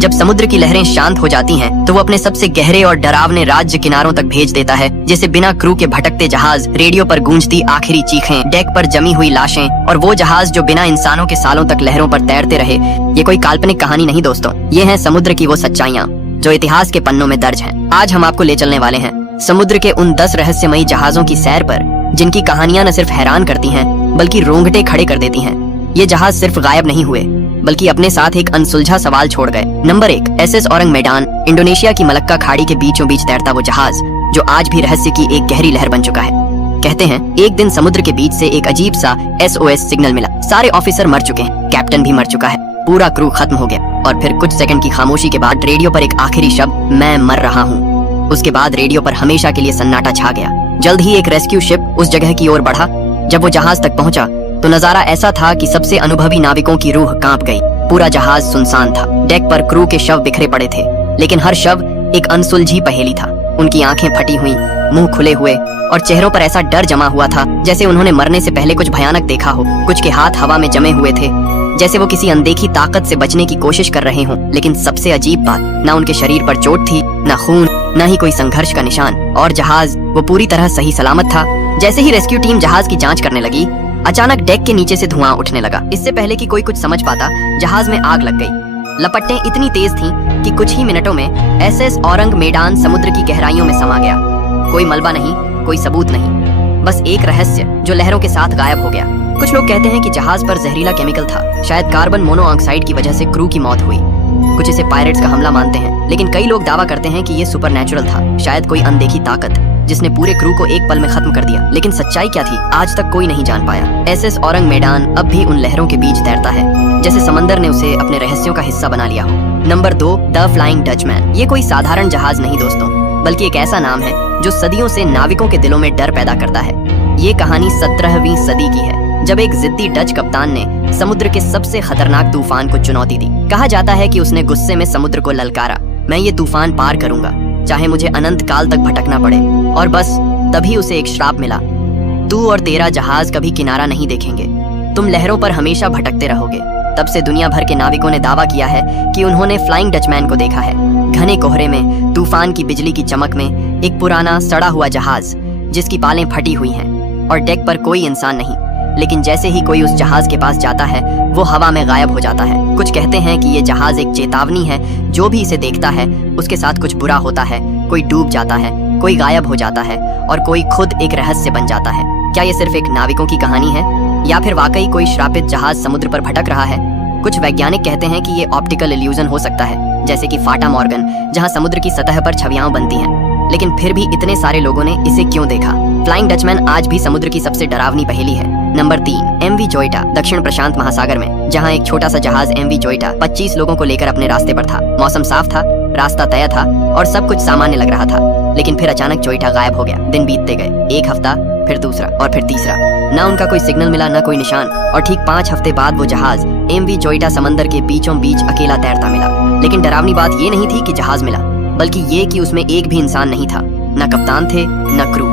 जब समुद्र की लहरें शांत हो जाती हैं, तो वो अपने सबसे गहरे और डरावने राज्य किनारों तक भेज देता है, जैसे बिना क्रू के भटकते जहाज, रेडियो पर गूंजती आखिरी चीखें, डेक पर जमी हुई लाशें और वो जहाज जो बिना इंसानों के सालों तक लहरों पर तैरते रहे। ये कोई काल्पनिक कहानी नहीं दोस्तों, ये है समुद्र की वो सच्चाइयाँ जो इतिहास के पन्नों में दर्ज हैं। आज हम आपको ले चलने वाले हैं समुद्र के उन 10 रहस्यमयी जहाजों की सैर पर, जिनकी कहानियां न सिर्फ हैरान करती हैं, बल्कि रोंगटे खड़े कर देती हैं। ये जहाज सिर्फ गायब नहीं हुए, बल्कि अपने साथ एक अनसुलझा सवाल छोड़ गए। नंबर 1, एसएस औरंग मेडान, इंडोनेशिया की मलक्का खाड़ी के बीचों बीच तैरता वो जहाज जो आज भी रहस्य की एक गहरी लहर बन चुका है। कहते हैं एक दिन समुद्र के बीच से एक अजीब सा SOS सिग्नल मिला। सारे ऑफिसर मर चुके हैं, कैप्टन भी मर चुका है, पूरा क्रू खत्म हो गया और फिर कुछ सेकंड की खामोशी के बाद रेडियो पर एक आखिरी शब्द, मैं मर रहा हूँ। उसके बाद रेडियो पर हमेशा के लिए सन्नाटा छा गया। जल्द ही एक रेस्क्यू शिप उस जगह की ओर बढ़ा। जब वो जहाज तक पहुंचा तो नजारा ऐसा था कि सबसे अनुभवी नाविकों की रूह कांप गई। पूरा जहाज सुनसान था, डेक पर क्रू के शव बिखरे पड़े थे, लेकिन हर शव एक अनसुलझी पहेली था। उनकी आंखें फटी हुई, मुंह खुले हुए और चेहरों पर ऐसा डर जमा हुआ था जैसे उन्होंने मरने से पहले कुछ भयानक देखा हो। कुछ के हाथ हवा में जमे हुए थे, जैसे वो किसी अनदेखी ताकत से बचने की कोशिश कर रहे हों। लेकिन सबसे अजीब बात, ना उनके शरीर पर चोट थी, ना खून, ना ही कोई संघर्ष का निशान, और जहाज वो पूरी तरह सही सलामत था। जैसे ही रेस्क्यू टीम जहाज की जांच करने लगी, अचानक डेक के नीचे से धुआं उठने लगा। इससे पहले कि कोई कुछ समझ पाता, जहाज में आग लग गई। लपटें इतनी तेज थीं कि कुछ ही मिनटों में एसएस औरंग मेडान समुद्र की गहराइयों में समा गया। कोई मलबा नहीं, कोई सबूत नहीं, बस एक रहस्य जो लहरों के साथ गायब हो गया। कुछ लोग कहते हैं कि जहाज पर जहरीला केमिकल था, शायद कार्बन मोनोऑक्साइड की वजह से क्रू की मौत हुई। कुछ इसे पायरेट्स का हमला मानते हैं, लेकिन कई लोग दावा करते हैं कि ये सुपरनैचुरल था, शायद कोई अनदेखी ताकत जिसने पूरे क्रू को एक पल में खत्म कर दिया। लेकिन सच्चाई क्या थी, आज तक कोई नहीं जान पाया। एसएस औरंग मेडान अब भी उन लहरों के बीच तैरता है, जैसे समंदर ने उसे अपने रहस्यों का हिस्सा बना लिया हो। Number 2, the flying Dutchman. ये कोई साधारण जहाज नहीं दोस्तों, बल्कि एक ऐसा नाम है जो सदियों से नाविकों के दिलों में डर पैदा करता है। ये कहानी 17वीं सदी की है, जब एक जिद्दी डच कप्तान ने समुद्र के सबसे खतरनाक तूफान को चुनौती दी। कहा जाता है कि उसने गुस्से में समुद्र को ललकारा, मैं ये तूफान पार करूंगा, चाहे मुझे अनंत काल तक भटकना पड़े। और बस तभी उसे एक श्राप मिला, तू और तेरा जहाज कभी किनारा नहीं देखेंगे, तुम लहरों पर हमेशा भटकते रहोगे। तब से दुनिया भर के नाविकों ने दावा किया है कि उन्होंने फ्लाइंग डचमैन को देखा है। घने कोहरे में, तूफान की बिजली की चमक में, एक पुराना सड़ा हुआ जहाज जिसकी पालें फटी हुई हैं और डेक पर कोई इंसान नहीं। लेकिन जैसे ही कोई उस जहाज के पास जाता है, वो हवा में गायब हो जाता है। कुछ कहते हैं कि ये जहाज एक चेतावनी है, जो भी इसे देखता है उसके साथ कुछ बुरा होता है। कोई डूब जाता है, कोई गायब हो जाता है और कोई खुद एक रहस्य बन जाता है। क्या ये सिर्फ एक नाविकों की कहानी है, या फिर वाकई कोई श्रापित जहाज समुद्र पर भटक रहा है? कुछ वैज्ञानिक कहते हैं कि ये ऑप्टिकल इल्यूजन हो सकता है, जैसे कि फाटा मॉर्गन, जहां समुद्र की सतह पर छवियां बनती हैं। लेकिन फिर भी इतने सारे लोगों ने इसे क्यों देखा? फ्लाइंग डचमैन आज भी समुद्र की सबसे डरावनी पहेली है। नंबर 3, MV जोइटा, दक्षिण प्रशांत महासागर में, जहां एक छोटा सा जहाज MV जोइटा 25 लोगों को लेकर अपने रास्ते पर था। मौसम साफ था, रास्ता तय था और सब कुछ सामान्य लग रहा था। लेकिन फिर अचानक जोइटा गायब हो गया। दिन बीतते गए, एक हफ्ता, फिर दूसरा और फिर तीसरा। ना उनका कोई सिग्नल मिला, ना कोई निशान। और ठीक 5 हफ्ते बाद वो जहाज MV जोइटा समंदर के बीचों बीच अकेला तैरता मिला। लेकिन डरावनी बात ये नहीं थी कि जहाज मिला, बल्कि ये कि उसमें एक भी इंसान नहीं था। ना कप्तान थे, ना क्रू,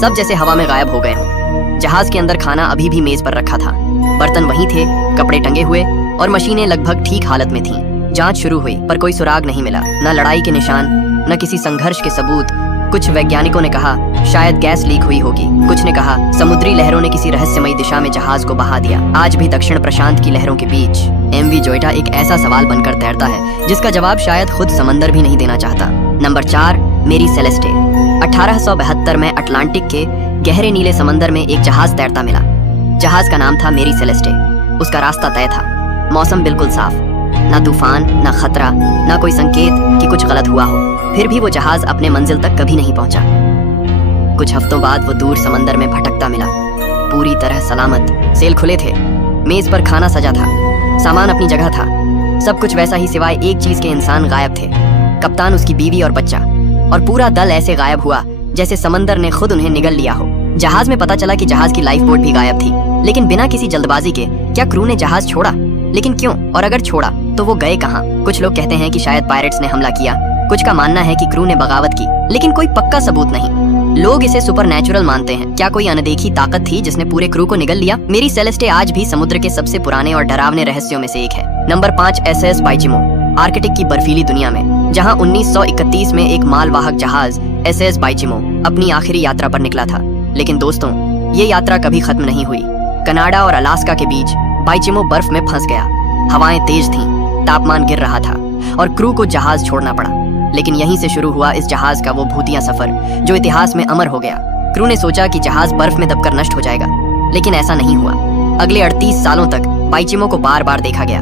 सब जैसे हवा में गायब हो गए हों। जहाज के अंदर खाना अभी भी मेज पर रखा था, बर्तन वहीं थे, कपड़े टंगे हुए और मशीनें लगभग ठीक हालत में थीं। जांच शुरू हुई पर कोई सुराग नहीं मिला, न लड़ाई के निशान, न किसी संघर्ष के सबूत। कुछ वैज्ञानिकों ने कहा शायद गैस लीक हुई होगी, कुछ ने कहा समुद्री लहरों ने किसी रहस्यमयी दिशा में जहाज को बहा दिया। आज भी दक्षिण प्रशांत की लहरों के बीच MV जोइटा एक ऐसा सवाल बनकर तैरता है जिसका जवाब शायद खुद समंदर भी नहीं देना चाहता। नंबर 4, मेरी सेलेस्टे। 1872 में अटलांटिक के गहरे नीले समंदर में एक जहाज तैरता मिला। जहाज का नाम था मेरी सेलेस्टे। उसका रास्ता तय था, मौसम बिल्कुल साफ, ना तूफान, ना खतरा, ना कोई संकेत कि कुछ गलत हुआ हो। फिर भी वो जहाज अपने मंजिल तक कभी नहीं पहुंचा। कुछ हफ्तों बाद वो दूर समंदर में भटकता मिला, पूरी तरह सलामत। सेल खुले थे, मेज पर खाना सजा था, सामान अपनी जगह था, सब कुछ वैसा ही सिवाय एक चीज के, इंसान गायब थे। कप्तान, उसकी बीवी और बच्चा, और पूरा दल ऐसे गायब हुआ जैसे समंदर ने खुद उन्हें निगल लिया हो। जहाज में पता चला कि जहाज की लाइफ बोट भी गायब थी, लेकिन बिना किसी जल्दबाजी के। क्या क्रू ने जहाज छोड़ा? लेकिन क्यों? और अगर छोड़ा तो वो गए कहाँ? कुछ लोग कहते हैं कि शायद पायरेट्स ने हमला किया, कुछ का मानना है कि क्रू ने बगावत की, लेकिन कोई पक्का सबूत नहीं। लोग इसे सुपरनैचुरल मानते हैं। क्या कोई अनदेखी ताकत थी जिसने पूरे क्रू को निगल लिया? मेरी सेलेस्टे आज भी समुद्र के सबसे पुराने और डरावने रहस्यों में से एक है। Number 5, SS बाइचिमो। आर्कटिक की बर्फीली दुनिया में जहां 1931 में एक मालवाहक जहाज एसएस बाइचिमो अपनी आखिरी यात्रा पर निकला था, लेकिन दोस्तों ये यात्रा कभी खत्म नहीं हुई। कनाडा और अलास्का के बीच बाइचिमो बर्फ में फंस गया। हवाएं तेज थीं, तापमान गिर रहा था और क्रू को जहाज छोड़ना पड़ा। लेकिन यहीं से शुरू हुआ इस जहाज का वो भूतिया सफर जो इतिहास में अमर हो गया। क्रू ने सोचा कि जहाज बर्फ में दबकर नष्ट हो जाएगा, लेकिन ऐसा नहीं हुआ। अगले 38 सालों तक बाइचिमो को बार बार देखा गया,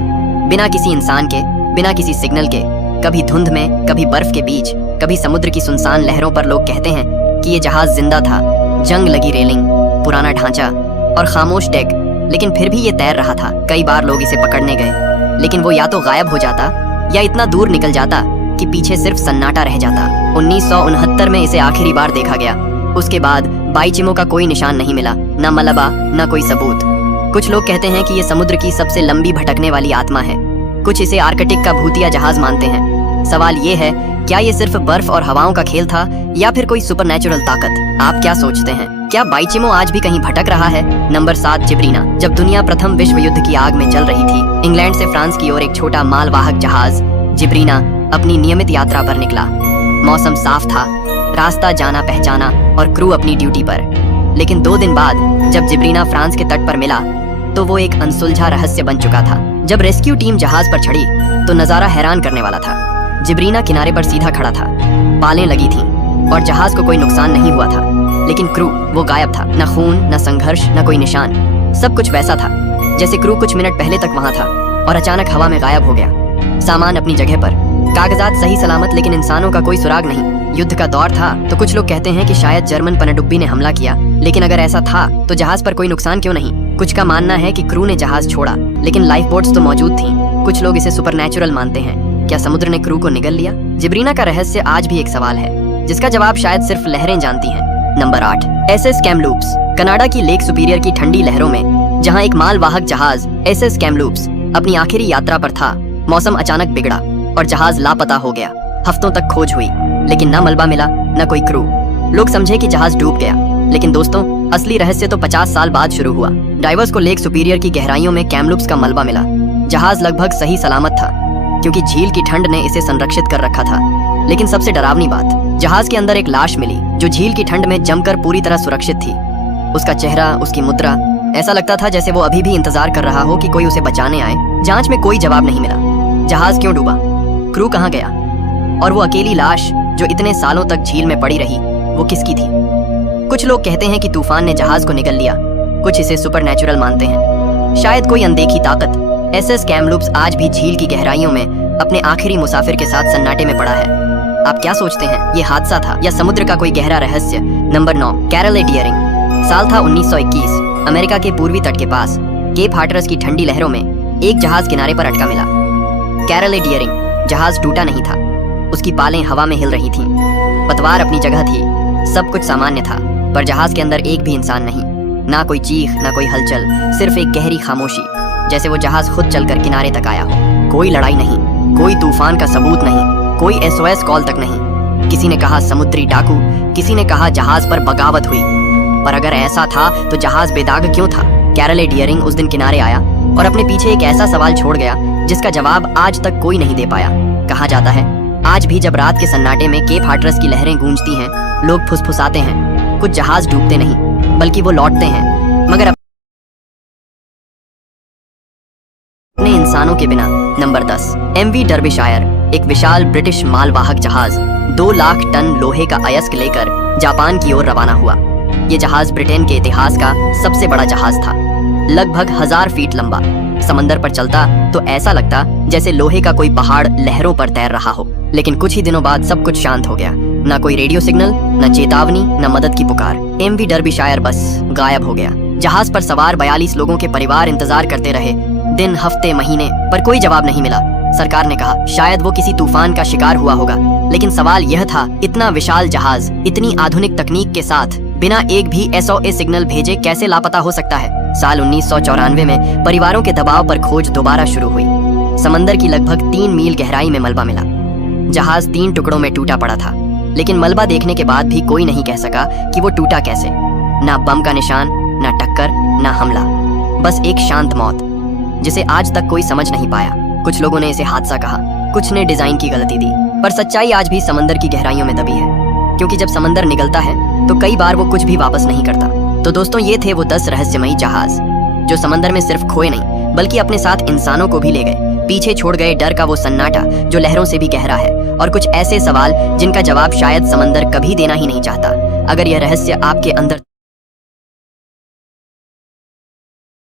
बिना किसी इंसान के, बिना किसी सिग्नल के, कभी धुंध में, कभी बर्फ के बीच, कभी समुद्र की सुनसान लहरों पर। लोग कहते हैं कि ये जहाज जिंदा था, जंग लगी रेलिंग, पुराना ढांचा और खामोश डेक, लेकिन फिर भी ये तैर रहा था। कई बार लोग इसे पकड़ने गए, लेकिन वो या तो गायब हो जाता या इतना दूर निकल जाता कि पीछे सिर्फ सन्नाटा रह जाता। 1969 में इसे आखिरी बार देखा गया। उसके बाद बाइचिमो का कोई निशान नहीं मिला, न मलबा, न कोई सबूत। कुछ लोग कहते हैं कि ये समुद्र की सबसे लंबी भटकने वाली आत्मा है। कुछ इसे आर्कटिक का भूतिया जहाज मानते हैं। सवाल ये है, क्या ये सिर्फ बर्फ और हवाओं का खेल था या फिर कोई सुपरनैचुरल ताकत? आप क्या सोचते हैं? क्या बाइचिमो आज भी कहीं भटक रहा है? नंबर 7, जिब्रीना। जब दुनिया प्रथम विश्व युद्ध की आग में जल रही थी, इंग्लैंड से फ्रांस की ओर एक छोटा मालवाहक जहाज जिब्रीना अपनी नियमित यात्रा पर निकला। मौसम साफ था, रास्ता जाना पहचाना और क्रू अपनी ड्यूटी पर। लेकिन 2 दिन बाद जब जिब्रीना फ्रांस के तट पर मिला तो वो एक अनसुलझा रहस्य बन चुका था। जब रेस्क्यू टीम जहाज पर चढ़ी तो नजारा हैरान करने वाला था। जिब्रीना किनारे पर सीधा खड़ा था, पालें लगी थीं और जहाज को कोई नुकसान नहीं हुआ था, लेकिन क्रू वो गायब था। न खून, न संघर्ष, न कोई निशान। सब कुछ वैसा था जैसे क्रू कुछ मिनट पहले तक वहां था और अचानक हवा में गायब हो गया। सामान अपनी जगह पर, कागजात सही सलामत, लेकिन इंसानों का कोई सुराग नहीं। युद्ध का दौर था तो कुछ लोग कहते हैं कि शायद जर्मन पनडुब्बी ने हमला किया, लेकिन अगर ऐसा था तो जहाज पर कोई नुकसान क्यों नहीं? कुछ का मानना है कि क्रू ने जहाज छोड़ा, लेकिन लाइफ बोट्स तो मौजूद थीं। कुछ लोग इसे सुपरनैचुरल मानते हैं। क्या समुद्र ने क्रू को निगल लिया? जिब्रीना का रहस्य आज भी एक सवाल है जिसका जवाब शायद सिर्फ लहरें जानती हैं। Number 8, SS Kamloops. कनाडा की लेक सुपीरियर की ठंडी लहरों में जहां एक मालवाहक जहाज एसएस कैमलूप्स अपनी आखिरी यात्रा पर था, मौसम अचानक बिगड़ा और जहाज लापता हो गया। हफ्तों तक खोज हुई, लेकिन न मलबा मिला, न कोई क्रू। लोग समझे कि जहाज डूब गया, लेकिन दोस्तों असली रहस्य तो 50 साल बाद शुरू हुआ। डाइवर्स को लेक सुपीरियर की गहराइयों में कैमलूप्स का मलबा मिला। जहाज लगभग सही सलामत था क्योंकि झील की ठंड ने इसे संरक्षित कर रखा था। लेकिन सबसे डरावनी बात, जहाज के अंदर एक लाश मिली जो झील की ठंड में जमकर पूरी तरह सुरक्षित थी। उसका चेहरा, उसकी मुद्रा, ऐसा लगता था जैसे वो अभी भी इंतजार कर रहा हो कि कोई उसे बचाने आए। जांच में कोई जवाब नहीं मिला। जहाज क्यों डूबा? क्रू कहाँ गया? और वो अकेली लाश जो इतने सालों तक झील में पड़ी रही, वो किसकी थी? कुछ लोग कहते हैं कि तूफान ने जहाज को निगल लिया, कुछ इसे सुपरनैचुरल मानते हैं। शायद कोई अनदेखी ताकत। एसएस कैमलूप्स आज भी झील की गहराइयों में अपने आखिरी मुसाफिर के साथ सन्नाटे में पड़ा है। आप क्या सोचते हैं, ये हादसा था या समुद्र का कोई गहरा रहस्य? नंबर 9, कैरले डियरिंग। साल था 1921। अमेरिका के पूर्वी तट के पास केप हाटरस की ठंडी लहरों में एक जहाज किनारे पर अटका मिला। कैरले डियरिंग। जहाज टूटा नहीं था, उसकी पालें हवा में हिल रही थीं, पतवार अपनी जगह थी, सब कुछ सामान्य था, पर जहाज के अंदर एक भी इंसान नहीं। ना कोई चीख, ना कोई हलचल, सिर्फ एक गहरी खामोशी, जैसे वो जहाज खुद चलकर किनारे तक आया हो। कोई लड़ाई नहीं, कोई तूफान का सबूत नहीं, कोई एसओएस कॉल तक नहीं। किसी ने कहा समुद्री डाकू, किसी ने कहा जहाज पर बगावत हुई। पर अगर ऐसा था तो जहाज बेदाग क्यों था? कैरले डियरिंग उस दिन किनारे आया और अपने पीछे एक ऐसा सवाल छोड़ गया जिसका जवाब आज तक कोई नहीं दे पाया। कहा जाता है आज भी जब रात के सन्नाटे में केप हाटरस की लहरें गूंजती हैं, लोग फुसफुसाते हैं, कुछ जहाज डूबते नहीं बल्कि वो लौटते हैं, मगर अपने इंसानों के बिना। Number 10, MV Derbyshire. एक विशाल ब्रिटिश मालवाहक जहाज 2 लाख टन लोहे का अयस्क लेकर जापान की ओर रवाना हुआ। ये जहाज ब्रिटेन के इतिहास का सबसे बड़ा जहाज था, लगभग 1000 फीट लंबा। समंदर पर चलता तो ऐसा लगता जैसे लोहे का कोई पहाड़ लहरों पर तैर रहा हो। लेकिन कुछ ही दिनों बाद सब कुछ शांत हो गया। न कोई रेडियो सिग्नल, न चेतावनी, न मदद की पुकार। एमवी डर्बिशायर बस गायब हो गया। जहाज पर सवार 42 लोगों के परिवार इंतजार करते रहे, दिन, हफ्ते, महीने, पर कोई जवाब नहीं मिला। सरकार ने कहा शायद वो किसी तूफान का शिकार हुआ होगा, लेकिन सवाल यह था, इतना विशाल जहाज इतनी आधुनिक तकनीक के साथ बिना एक भी एसओएस सिग्नल भेजे कैसे लापता हो सकता है? साल 1994 में परिवारों के दबाव पर खोज दोबारा शुरू हुई। समंदर की लगभग 3 मील गहराई में मलबा मिला। जहाज 3 टुकड़ों में टूटा पड़ा था। लेकिन मलबा देखने के बाद भी कोई नहीं कह सका कि वो टूटा कैसे। ना बम का निशान, ना टक्कर, ना हमला, बस एक शांत मौत जिसे आज तक कोई समझ नहीं पाया। कुछ लोगों ने इसे हादसा कहा, कुछ ने डिजाइन की गलती दी, पर सच्चाई आज भी समंदर की गहराइयों में दबी है, क्योंकि जब समंदर निगलता है तो कई बार वो कुछ भी वापस नहीं करता। तो दोस्तों, ये थे वो 10 रहस्यमयी जहाज जो समंदर में सिर्फ खोए नहीं बल्कि अपने साथ इंसानों को भी ले गए, पीछे छोड़ गए डर का वो सन्नाटा जो लहरों से भी गहरा है, और कुछ ऐसे सवाल जिनका जवाब शायद समंदर कभी देना ही नहीं चाहता। अगर यह रहस्य आपके अंदर